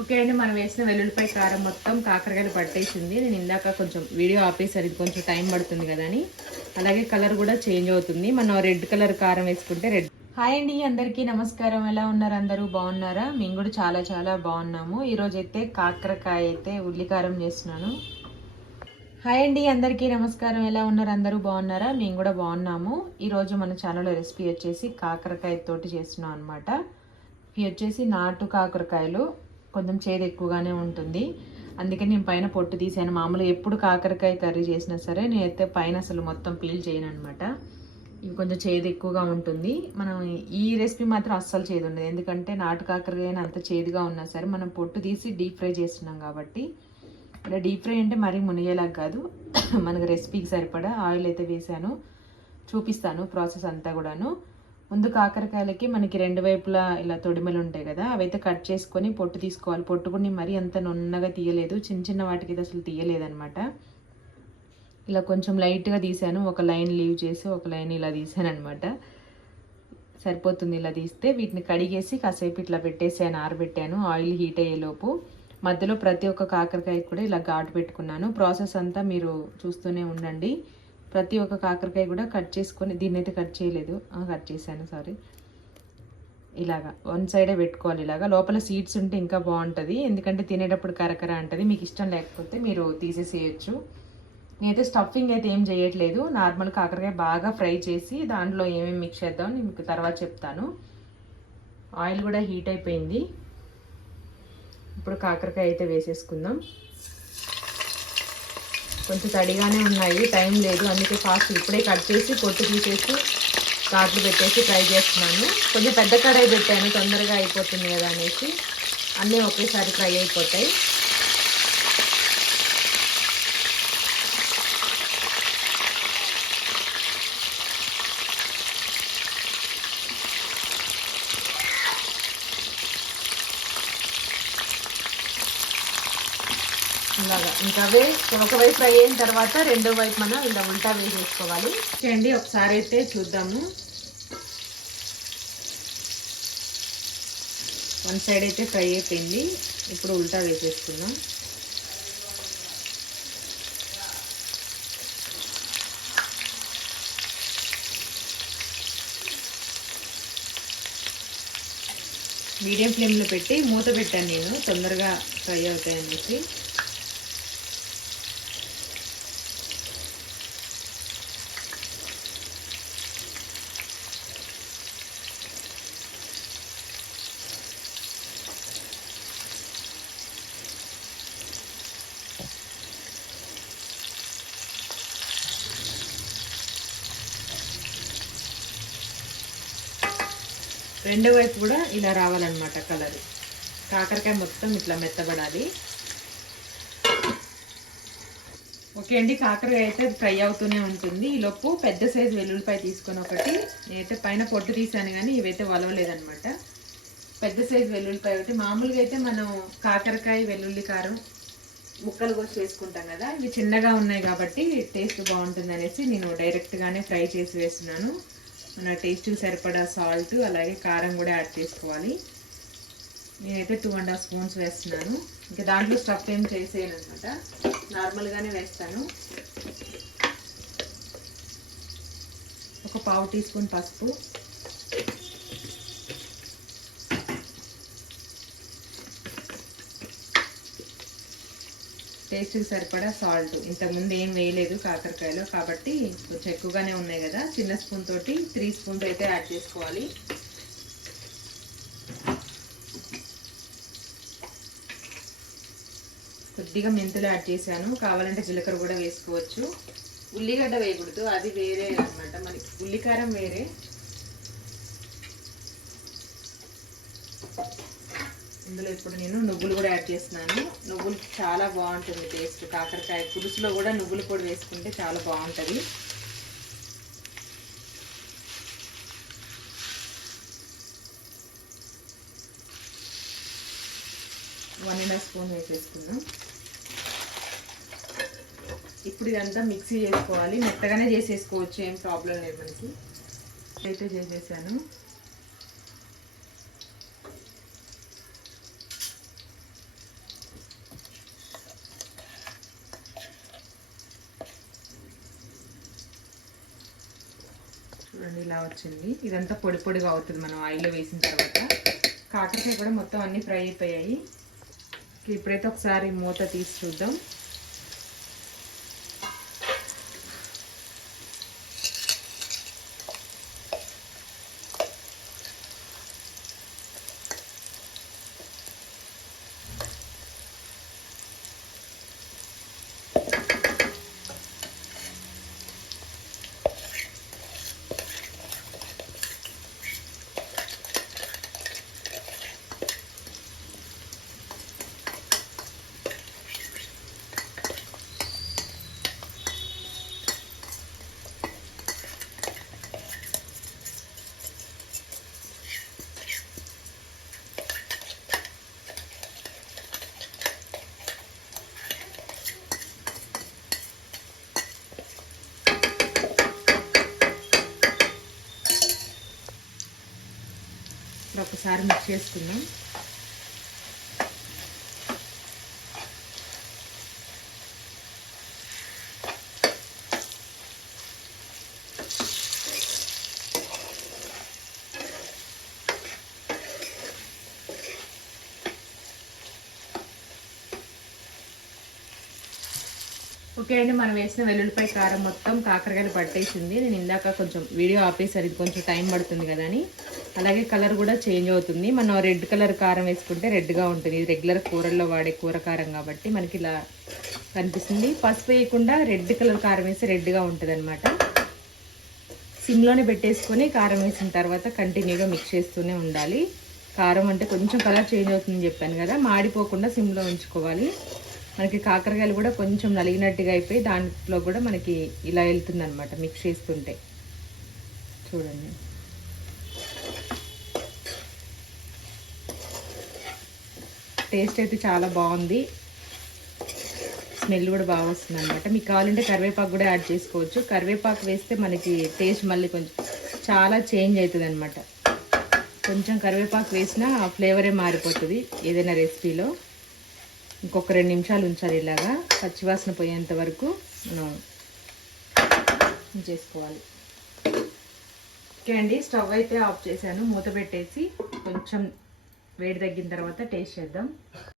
Okay అండి మనం వేసిన వెల్లుల్లిపాయ కారం మొత్తం కాకరకాయలు పట్టేసింది. నేను ఇందాక కొంచెం వీడియో ఆపేసరి ఇది కొంచెం టైం పడుతుంది కదా అని. అలాగే కలర్ కూడా చేంజ్ అవుతుంది. మనం రెడ్ కలర్ కారం వేసుకుంటే రెడ్. హాయ్ అండి అందరికీ నమస్కారం. ఎలా ఉన్నారు అందరూ? బాగున్నారా? మేము కూడా చాలా చాలా బాగున్నాము. ఈరోజు అయితే కాకరకాయ అయితే ఉల్లికారం చేస్తున్నాను. హాయ్ అండి అందరికీ నమస్కారం. ఎలా ఉన్నారు అందరూ? బాగున్నారా? మేము కూడా బాగున్నాము. ఈరోజు మన ఛానల్లో రెసిపీ వచ్చేసి కాకరకాయ తోటి చేస్తున్నాం అనమాట ఇవి వచ్చేసి నాటు కాకరకాయలు. కొంచెం చేదు ఎక్కువగానే ఉంటుంది. అందుకే నేను పైన పొట్టు తీసాను. మామూలుగా ఎప్పుడు కాకరకాయ కర్రీ చేసినా సరే నేనైతే పైన అసలు మొత్తం పీల్ చేయను అనమాట ఇవి కొంచెం చేదు ఎక్కువగా ఉంటుంది. మనం ఈ రెసిపీ మాత్రం అస్సలు చేదు ఉండదు. ఎందుకంటే నాటు కాకరకాయ అంత చేదుగా ఉన్నా సరే మనం పొట్టు తీసి డీప్ ఫ్రై చేస్తున్నాం కాబట్టి. ఇలా డీప్ ఫ్రై అంటే మరీ మునిగేలాగా కాదు. మనకు రెసిపీకి సరిపడా ఆయిల్ అయితే వేసాను చూపిస్తాను ప్రాసెస్ అంతా కూడాను. ముందు కాకరకాయలకి మనకి రెండు వైపులా ఇలా తొడిమలు ఉంటాయి కదా అవైతే కట్ చేసుకొని పొట్టు తీసుకోవాలి. పొట్టు కూడా మరీ అంత నున్నగా తీయలేదు. చిన్న చిన్న వాటికి అయితే అసలు తీయలేదనమాట ఇలా కొంచెం లైట్గా తీసాను. ఒక లైన్ లీవ్ చేసి ఒక లైన్ ఇలా తీసాను అనమాట సరిపోతుంది ఇలా తీస్తే. వీటిని కడిగేసి కాసేపు ఇట్లా పెట్టేసాను ఆరబెట్టాను ఆయిల్ హీట్ అయ్యేలోపు మధ్యలో ప్రతి ఒక్క కాకరకాయ కూడా ఇలా ఘాటు పెట్టుకున్నాను. ప్రాసెస్ అంతా మీరు చూస్తూనే ఉండండి. ప్రతి ఒక్క కాకరకాయ కూడా కట్ చేసుకొని దీన్ని అయితే కట్ చేయలేదు. కట్ చేశాను సారీ ఇలాగా వన్ సైడే పెట్టుకోవాలి ఇలాగా. లోపల సీడ్స్ ఉంటే ఇంకా బాగుంటుంది. ఎందుకంటే తినేటప్పుడు కరకర అంటది. మీకు ఇష్టం లేకపోతే మీరు తీసేసేయచ్చు. నేనైతే స్టఫింగ్ అయితే ఏం చేయట్లేదు. నార్మల్ కాకరకాయ బాగా ఫ్రై చేసి దాంట్లో ఏమేమి మిక్స్ చేద్దాం నేను మీకు తర్వాత చెప్తాను. ఆయిల్ కూడా హీట్ అయిపోయింది. ఇప్పుడు కాకరకాయ అయితే వేసేసుకుందాం. కొంచెం తడిగానే ఉన్నాయి టైం లేదు. అందుకే ఫాస్ట్ ఇప్పుడే కట్ చేసి పొట్టు తీసేసి కాట్లు పెట్టేసి ట్రై చేస్తున్నాను. కొంచెం పెద్ద కడాయి పెట్టాను తొందరగా అయిపోతుంది కదా అనేసి. అన్నీ ఒకేసారి ఫ్రై అయిపోతాయి. ఇలాగా ఇంకా అవే ఒక వైపు ఫ్రై అయిన తర్వాత రెండో వైపు మనం ఇలా ఉల్టా వేసేసుకోవాలి. చేయండి ఒకసారి అయితే చూద్దాము. వన్ సైడ్ అయితే ఫ్రై అయిపోయింది. ఇప్పుడు ఉల్టా వేసేసుకుందాం. మీడియం ఫ్లేమ్లో పెట్టి మూత పెట్టాను నేను. తొందరగా ఫ్రై అవుతాయి రెండో వైపు కూడా ఇలా రావాలన్నమాట కలర్. కాకరకాయ మొత్తం ఇట్లా మెత్తబడాలి. ఓకే అండి కాకరకాయ అయితే ఫ్రై అవుతూనే ఉంటుంది. ఈ లోపు పెద్ద సైజు వెల్లుల్లిపాయ తీసుకొని ఒకటి. నేనైతే పైన పొట్టు తీసాను కానీ ఇవైతే వలవలేదనమాట పెద్ద సైజు వెల్లుల్లిపాయ ఒకటి. మామూలుగా అయితే మనం కాకరకాయ వెల్లుల్లి కారం ముక్కలు కోసి వేసుకుంటాం కదా. ఇవి చిన్నగా ఉన్నాయి కాబట్టి టేస్ట్ బాగుంటుంది అనేసి నేను డైరెక్ట్గానే ఫ్రై చేసి వేస్తున్నాను. మన టేస్ట్కి సరిపడా సాల్ట్ అలాగే కారం కూడా యాడ్ చేసుకోవాలి. నేనైతే టూ అండ్ హాఫ్ స్పూన్స్ వేస్తున్నాను. ఇంకా దాంట్లో స్టఫ్ ఏం చేసేయను అనమాట. నార్మల్గానే వేస్తాను. ఒక పావు టీ స్పూన్ పసుపు. టేస్ట్కి సరిపడా సాల్ట్. ఇంతకుముందు ఏం వేయలేదు కాకరకాయలో కాబట్టి కొంచెం ఎక్కువగానే ఉన్నాయి కదా. చిన్న స్పూన్ తోటి త్రీ స్పూన్స్ అయితే యాడ్ చేసుకోవాలి. కొద్దిగా మెంతులు యాడ్ చేశాను. కావాలంటే జీలకర్ర కూడా వేసుకోవచ్చు. ఉల్లిగడ్డ వేయకూడదు. అది వేరే అన్నమాట. మనకి ఉల్లికారం వేరే. ఇందులో ఇప్పుడు నేను నువ్వులు కూడా యాడ్ చేస్తున్నాను. నువ్వులు చాలా బాగుంటుంది టేస్ట్. కాకరకాయ పులుసులో కూడా నువ్వులు పొడి వేసుకుంటే చాలా బాగుంటుంది. వన్ అండ్ హాఫ్ స్పూన్ వేసేసుకున్నాం ఇప్పుడు ఇదంతా మిక్సీ చేసుకోవాలి. మెత్తగానే చేసేసుకోవచ్చు ఏం ప్రాబ్లం లేదు మనకి. అయితే చేసేసాను. చూడండి ఇలా వచ్చింది. ఇదంతా పొడి పొడిగా అవుతుంది మనం ఆయిల్లో వేసిన తర్వాత. కాకరకాయ కూడా మొత్తం అన్నీ ఫ్రై అయిపోయాయి. ఇప్పుడైతే ఒకసారి మూత తీసి చూద్దాం. ఒకసారి మిక్స్ చేసుకుందాం. ఓకే అండి మనం వేసిన వెల్లుల్లిపాయ కారం మొత్తం కాకరకాయలు పట్టేసింది. నేను ఇందాక కొంచెం వీడియో ఆపేసరి ఇది కొంచెం టైం పడుతుంది కదా అని. అలాగే కలర్ కూడా చేంజ్ అవుతుంది. మనం రెడ్ కలర్ కారం వేసుకుంటే రెడ్గా ఉంటుంది. ఇది రెగ్యులర్ కూరల్లో వాడే కూర కారం కాబట్టి మనకి ఇలా కనిపిస్తుంది. పసుపు వేయకుండా రెడ్ కలర్ కారం వేస్తే రెడ్గా ఉంటుంది అనమాట సిమ్లోనే పెట్టేసుకొని కారం వేసిన తర్వాత కంటిన్యూగా మిక్స్ చేస్తూనే ఉండాలి. కారం అంటే కొంచెం కలర్ చేంజ్ అవుతుందని చెప్పాను కదా. మాడిపోకుండా సిమ్లో ఉంచుకోవాలి. మనకి కాకరకాయలు కూడా కొంచెం నలిగినట్టుగా అయిపోయి దాంట్లో కూడా మనకి ఇలా వెళ్తుంది అనమాట మిక్స్ చేస్తుంటే. చూడండి. టేస్ట్ అయితే చాలా బాగుంది. స్మెల్ కూడా బాగా వస్తుంది అనమాట మీకు కావాలంటే కరివేపాకు కూడా యాడ్ చేసుకోవచ్చు. కరివేపాకు వేస్తే మనకి టేస్ట్ మళ్ళీ కొంచెం చాలా చేంజ్ అవుతుంది అనమాట కొంచెం కరివేపాకు వేసినా ఫ్లేవరే మారిపోతుంది ఏదైనా రెసిపీలో ఇంకొక రెండు నిమిషాలు ఉంచాలి ఇలాగా. పచ్చివాసన పోయేంత వరకు మనం చేసుకోవాలి ఓకే అండి స్టవ్ అయితే ఆఫ్ చేశాను. మూత పెట్టేసి కొంచెం వేడి తగ్గిన తర్వాత టేస్ట్ చేద్దాం.